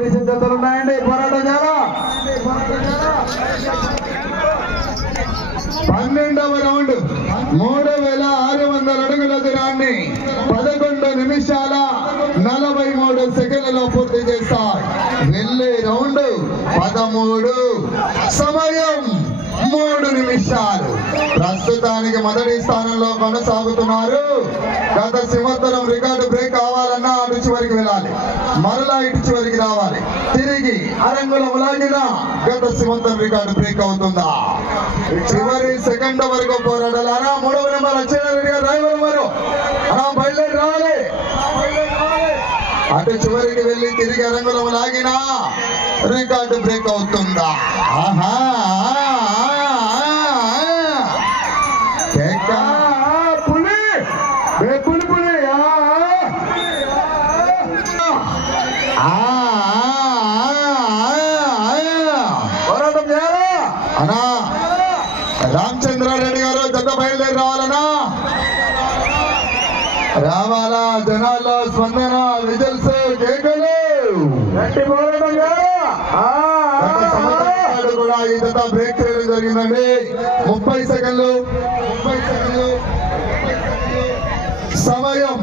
Finishing జతలు ఉన్నాయండి. పోరాటం చేయాలా. 12వ రౌండ్ 3600 అడుగుల దూరాన్ని 11 నిమిషాల 43 సెకండ్లలో పూర్తి చేస్తారు. వెళ్ళే రౌండ్ 13, సమయం 3 నిమిషాలు. ప్రస్తుతానికి మొదటి స్థానంలో కొనసాగుతున్నారు. గత సంవత్సరం రికార్డు బ్రేక్ కావాలన్నా అటు చివరికి వెళ్ళాలి, మరలా ఇటు చివరికి రావాలి. తిరిగి అరంగులం లాగిన గత సంవత్సరం రికార్డు బ్రేక్ అవుతుందా? చివరి సెకండ్ వరకు పోరాడాలన్నా. 3వ నెంబర్ అచ్చెన్నారెడ్డి గారు డ్రైవర్ వారు బయలుదేరి రావాలి. అటు చివరికి వెళ్ళి తిరిగి అరంగులం లాగిన రికార్డు బ్రేక్ అవుతుందా? ఆహా పోరాటం చేయాలా అన్నా. రామచంద్రారెడ్డి గారు జత బయలుదేరి రావాలన్నా. రావాలా. జనాల్లో స్పందన, విజల్స్, కేకలు. గట్టి పోరాటం చేయాలా. కూడా ఈ జత బ్రేక్ చేయడం జరిగిందండి. 30 సెకండ్లు. సమయం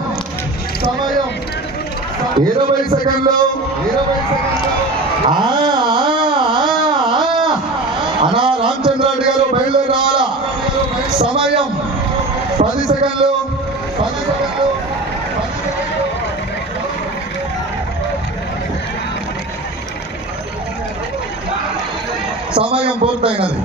20 సెకండ్లు. అన్నా రామచంద్రారెడ్డి గారు బయలుదేరి రావాలా. సమయం 10 సెకండ్లు. సమయం పూర్తయినది.